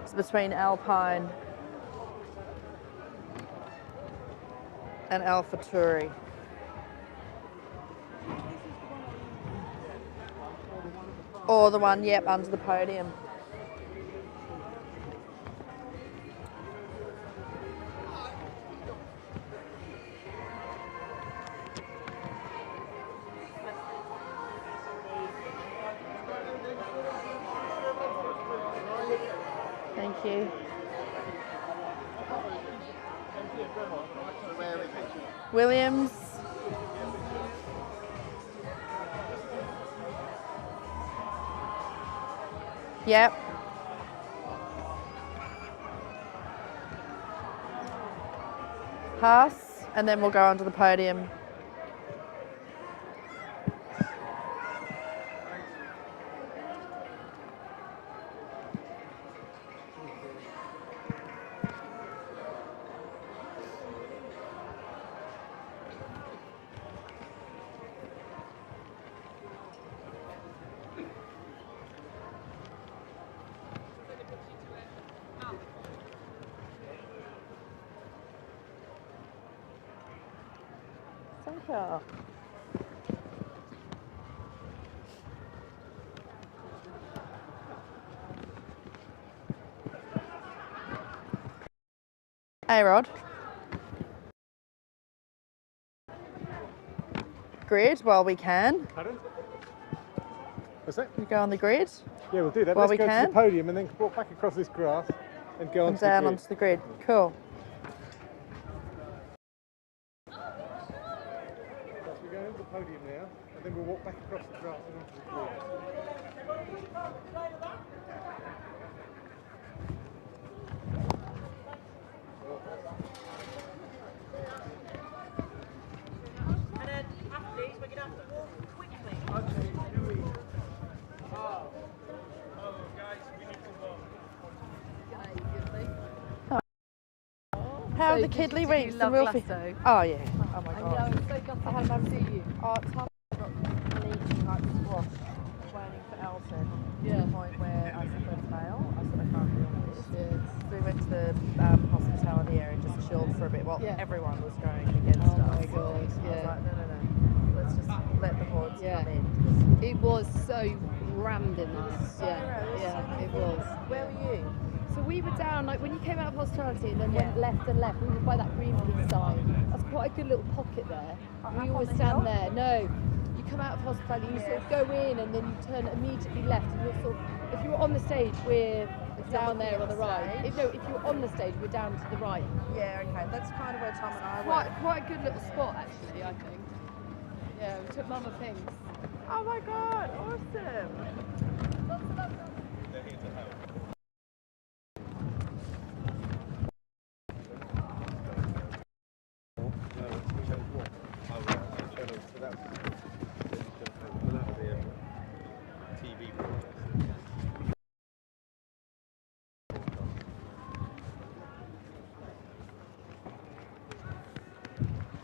It's between Alpine and AlphaTauri. Or the one, yep, under the podium. Thank you. Williams. Yep. Pass, and then we'll go onto the podium. Thank you. Hey, Rod. Grid while we can. Pardon? What's that? We go on the grid. Yeah, we'll do that. While Let's we go can. to the podium and then walk back across this grass and go And down onto the grid. Cool. So we're going to the podium now, and then we'll walk back across the grass and onto the grid. And then after these, we're going to have to quickly. the did Kidley you Reefs love and Wilfie. Glasgow? Oh yeah. Oh my I god. know, I'm so gutted I had to my see you. Oh, Tom got bleaching like squash, waiting for Elton. To Yeah. the point where I said, let's bail. I said, I can't deal with this. Yes. So we went to the hospitality area and just chilled for a bit while Yeah. everyone was going against Oh us. my god, I was yeah. like, no. Let's just let the hordes Yeah. come in. It was so rammed in there. Yeah, it was. Where were you? So we were down, like when you came out of hospitality and then Yeah. went left and left, we were by that Greenpeace sign. That's quite a good little pocket there. Oh, We up always on the stand hill? there. No, you come out of hospitality, you sort of go in and then you turn immediately left and you're sort of, if you were on the stage, we're down there on the right. If you were on the stage, we're down to the right. Yeah, okay. That's kind of where Tom and I were. Quite a good little spot actually, I think. Yeah, we took Mama Things. Oh my god, awesome.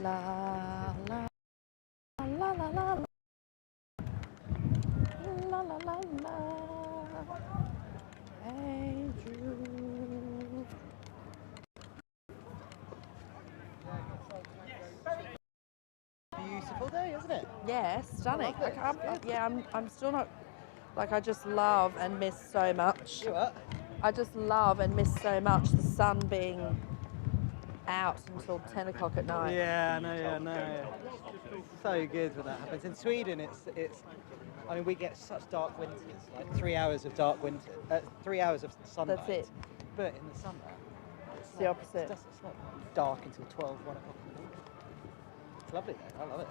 La la la la la la la la la. Hey Drew. Beautiful day, isn't it? Yeah, stunning. I love it. I'm still not like I just love and miss so much. You what? I just love and miss so much the sun being out until 10 o'clock at night. Yeah, I know. So good when that happens. In Sweden, it's. I mean, we get such dark winters, like 3 hours of dark winter, 3 hours of sunlight. That's it. But in the summer, It's the opposite. It's not dark until 12, 1 o'clock in the morning. It's lovely though. I love it.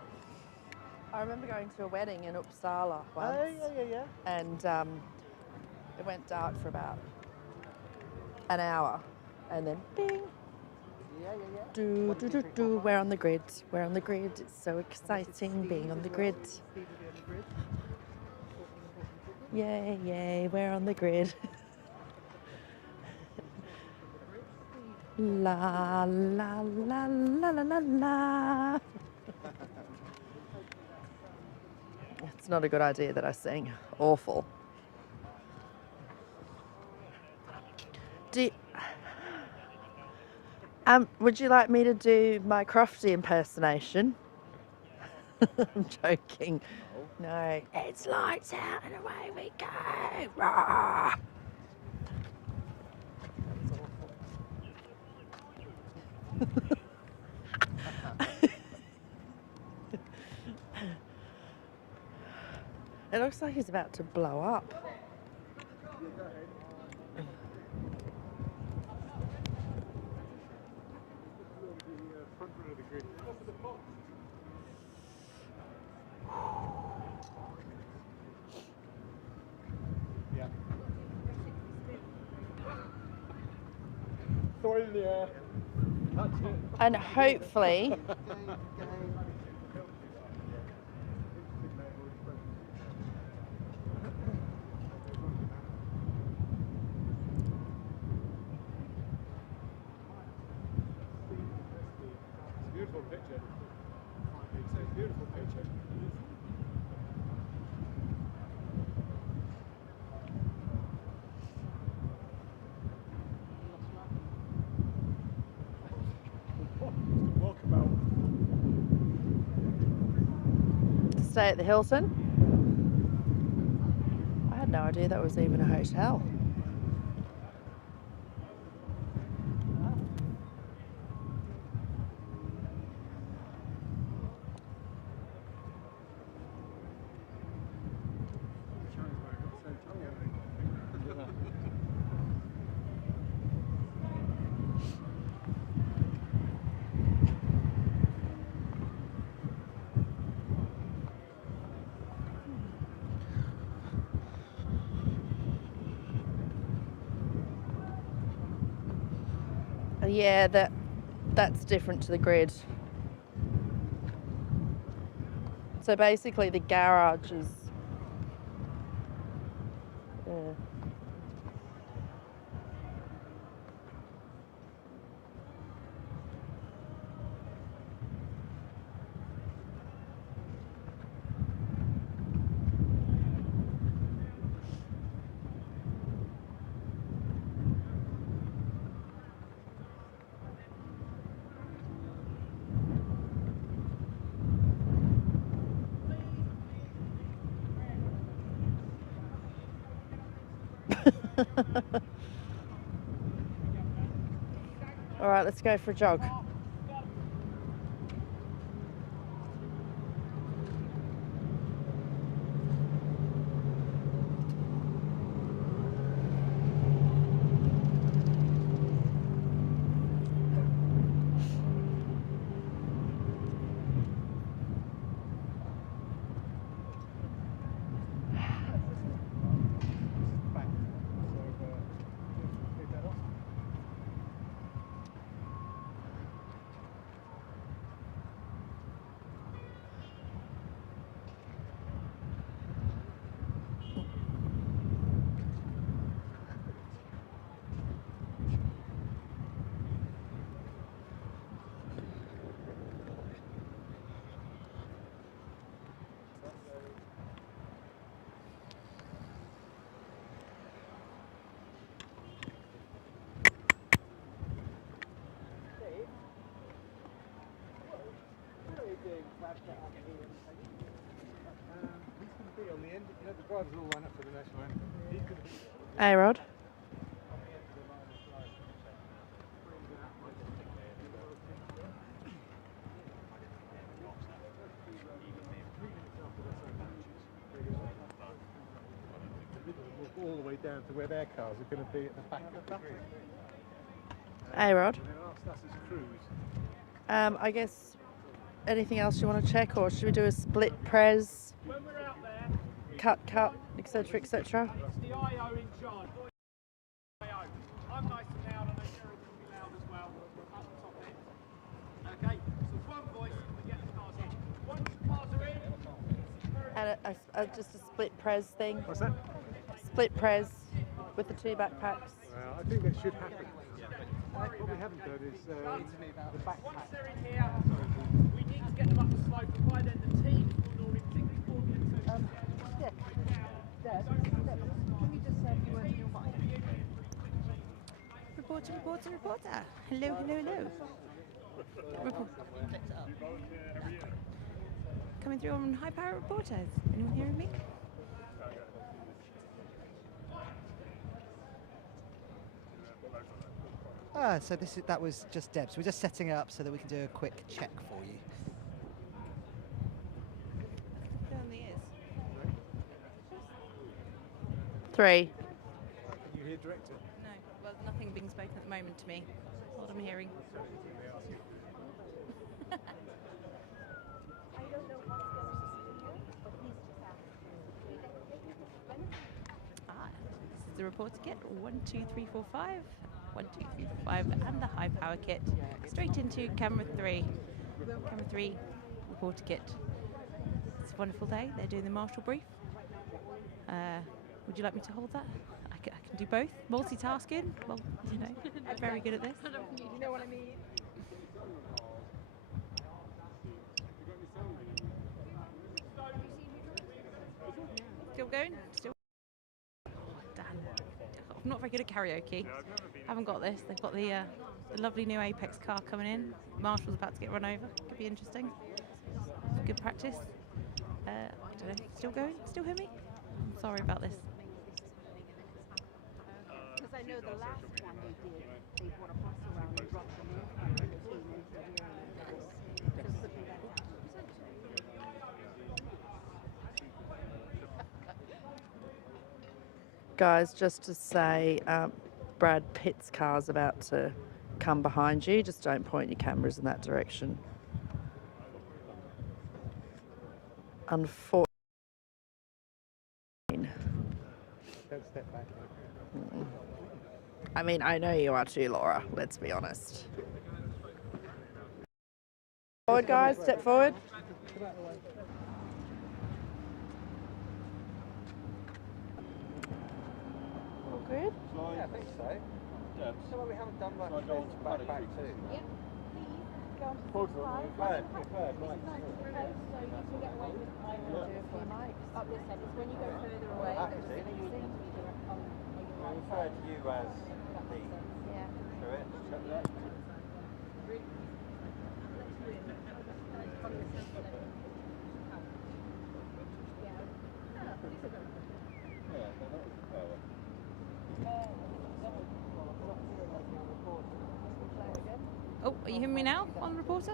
I remember going to a wedding in Uppsala once. Oh yeah. And it went dark for about an hour, and then bing. Do. We're on the grid. We're on the grid. It's so exciting being on the grid. Yay, we're on the grid. La la la la la la la. It's not a good idea that I sing. Awful. Would you like me to do my Crofty impersonation? I'm joking. No. It's lights out and away we go. Rah! It looks like he's about to blow up. And hopefully Beautiful picture. It's a beautiful picture. Walkabout. stay at the Hilton. I had no idea that was even a hotel. Yeah, that's different to the grid. So basically the garage is All right, let's go for a jog. He's going to be on the end. You know, the drivers all line up for the national anthem. He's going to be Hey, Rod. all the way down to where their cars are going to be at the back of the grid. Hey, Rod. And then asked us as crews. I guess anything else you want to check, or should we do a split press, cut, etc., etc.? The IO in charge. I'm nice and loud, I know Gerald can be loud as well, at the top end. Okay, so one voice, we get the cars in. Once the cars are in, And just a split press thing. What's that? Split press with the two backpacks. Well, I think that should happen. What we haven't done is the backpack. once they're in here, we need to get them up the slope, and by then the team will normally, particularly Formula 2, Dad, can you just say a few words in your mind? Reporter. Hello. Coming through on High Power Reporters. Anyone hearing me? So that was just Deb. So we're just setting it up so that we can do a quick check for you. Who on the ears? 3. Can you hear director? No. Well, nothing being spoken at the moment to me. What I'm hearing. This is the reporter kit. 1, 2, 3, 4, 5. 1, 2, 3, 4, 5, and the high power kit. Straight into camera 3. Camera 3, reporter kit. It's a wonderful day. They're doing the marshal brief. Would you like me to hold that? I can do both. Multitasking. Well, you know, I'm very good at this. You know what I mean? Still going? Still. Oh, damn. I'm not very good at karaoke. Haven't got this. They've got the lovely new Apex car coming in. Marshall's about to get run over. Could be interesting. Good practice. I don't know. Still going? Still hear me? I'm sorry about this. Because I know the last one they brought a bus around and dropped them in. And the team into here and just putting that down. Guys, just to say, Brad Pitt's car's about to come behind you. Just don't point your cameras in that direction. Unfortunately. Don't step back. I mean, I know you are too, Laura. Let's be honest. Forward, guys. Step forward. All good? Yeah, I think so. So we haven't done much backpack too. Yep. Please go on to the side. Preferred, It's nice and close, so you can get away with my do a few mics. Up this end. It's when you go further away. happy to. Then you seem to be on the I right refer side. to you as That makes the sense, yeah. correct. you hearing me now on reporter?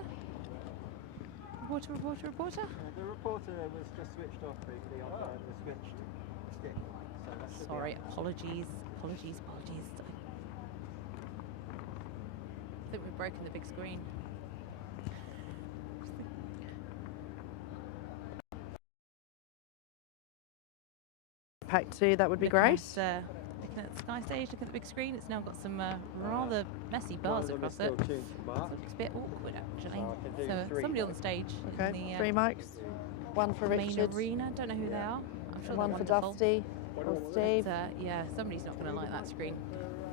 Reporter. The reporter was just switched off briefly on the switched stick. So that should Sorry, be apologies. I think we've broken the big screen. Pack 2, that would be Looking great. Looking at the sky stage, looking at the big screen, it's now got some rather messy bars across it. tuned to Mark. Looks a bit awkward actually. So I can do So 3 somebody on the then. stage Okay, in the 3 mics. One for main Richard, arena. Don't know who they are. I'm sure one they're for wonderful. Dusty, or Steve. But, yeah, somebody's not going to like that screen.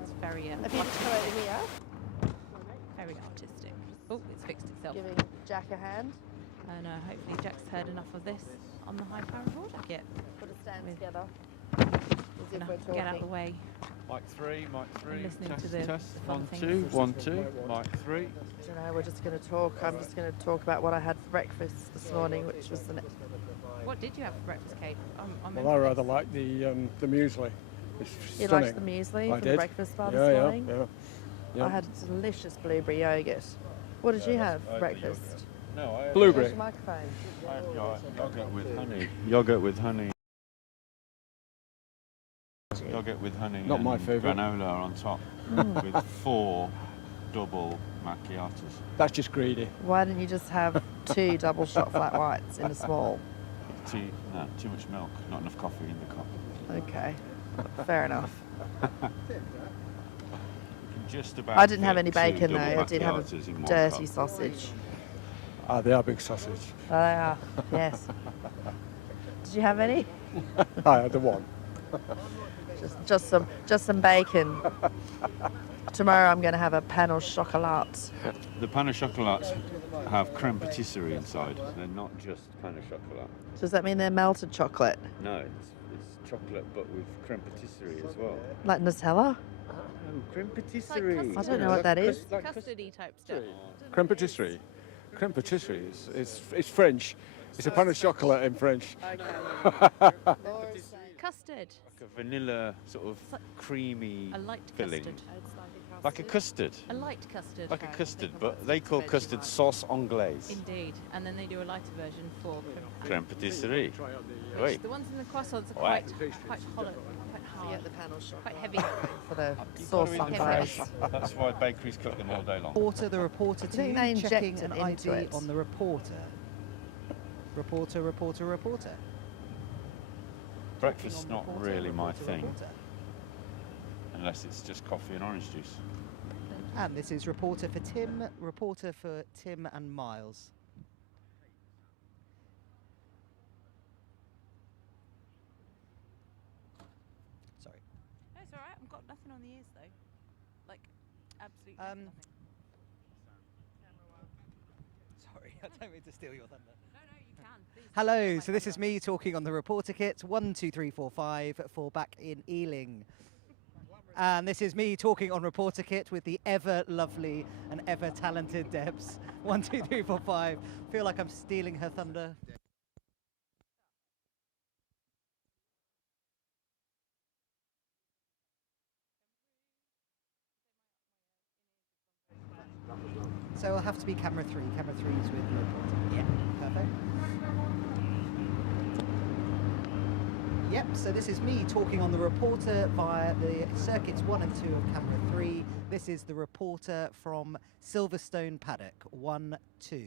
It's very Have you just come over here, very artistic. Oh, it's fixed itself. giving Jack a hand? And hopefully Jack's heard enough of this on the high power recorder kit. Put a stand With- together. As if Gonna we're talking. get out of the way. Mic 3, listening test, to the test, fun 1, things. 2, 1, 2, mic 3. I don't know, we're just going to talk. I'm just going to talk about what I had for breakfast this morning, which was What did you have for breakfast, Kate? Well, I rather like the muesli. It's You stunning. liked the muesli I for did. the breakfast bar Yeah, this yeah, morning? yeah. I had a delicious blueberry yogurt. What did you have for breakfast? No, I Blueberry. Where's your microphone? yogurt with honey. Yogurt with honey. Yogurt with honey. Not my and favourite. Granola on top with 4 double macchiatos. That's just greedy. Why didn't you just have 2 double shot flat whites in a small? Too much milk, not enough coffee in the cup. Okay, fair enough. Just about. I didn't have fit any 2 bacon though. double I did have macchiatos in a one dirty cup. sausage. Ah, they are big sausage. Oh, they are. Yes. Did you have any? I had the one. Just some bacon. Tomorrow I'm going to have a pain au chocolat. The pain au chocolats have creme patisserie inside. They're not just pain au chocolat. Does that mean they're melted chocolate? No, it's chocolate but with creme patisserie as well. Like Nutella? Oh, creme patisserie. I don't know what that is. Custardy type stuff. Creme patisserie. Creme patisserie is it's French. It's a pain au chocolat in French. Custard. Like a vanilla sort of creamy A light filling. custard. Like a custard. A light custard. Like a custard, but they call custard sauce anglaise. Indeed. And then they do a lighter version for Creme patisserie. Try out the, Wait. The ones in the croissants are Ouais. quite hollow, quite hard, the pain au chocolat. quite heavy. For the You've sauce got to eat them anglaise. fresh. That's why bakeries cook them all day long. Reporter, the reporter to think you, they checking injected an into ID it. on the reporter. Reporter. Breakfast's Checking on not reporter, really my reporter, thing, reporter. unless it's just coffee and orange juice. And this is reporter for Tim and Miles. Sorry. No, it's alright. I've got nothing on the ears though. Like, absolutely nothing. Sorry, I don't mean to steal your thunder. No, you can. Please. Hello, so this is me talking on the reporter kit, 1, 2, 3, 4, 5 for back in Ealing. And this is me talking on reporter kit with the ever lovely and ever talented Debs. 1, 2, 3, 4, 5. Feel like I'm stealing her thunder. So it'll have to be camera 3. Camera 3 is with the reporter. Yeah, perfect. Yep, so this is me talking on the reporter via the circuits 1 and 2 of camera 3. This is the reporter from Silverstone Paddock, 1, 2.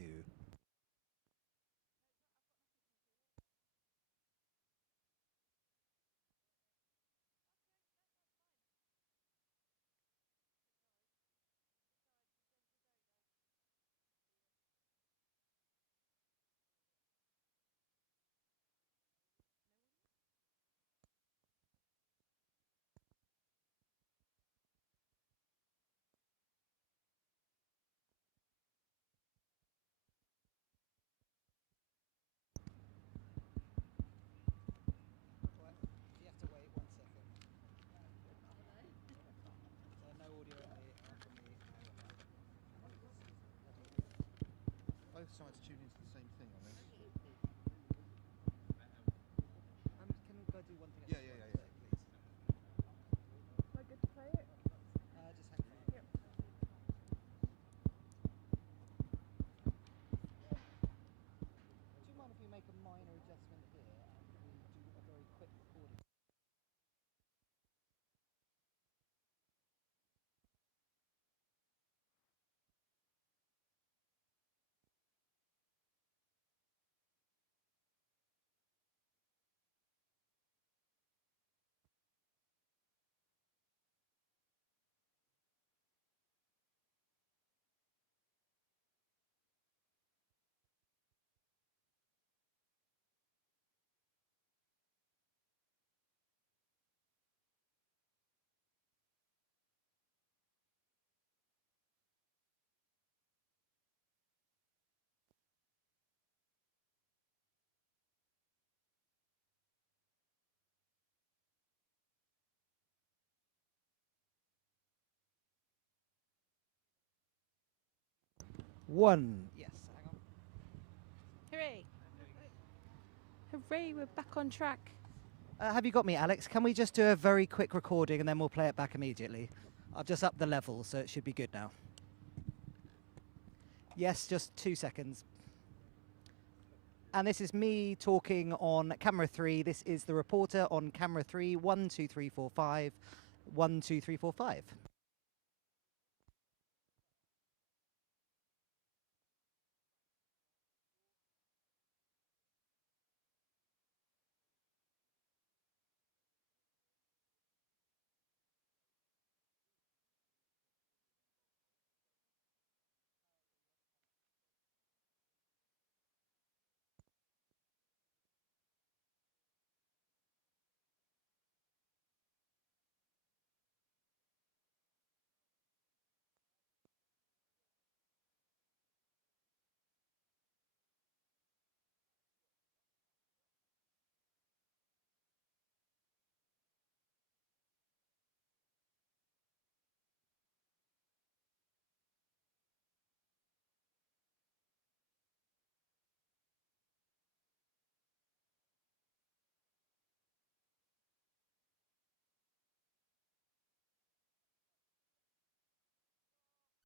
Both sides tune into the same thing on this. Can we go do one thing at Yeah, a yeah, time, yeah, please? Am I good to play it? Just hang on. Yep. 1. Yes, hang on. Hooray! Hooray, we're back on track. Have you got me, Alex? Can we just do a very quick recording and then we'll play it back immediately? I've just upped the level, so it should be good now. Yes, just 2 seconds. And this is me talking on camera 3. This is the reporter on camera 3. 1, 2, 3, 4, 5. 1, 2, 3, 4, 5.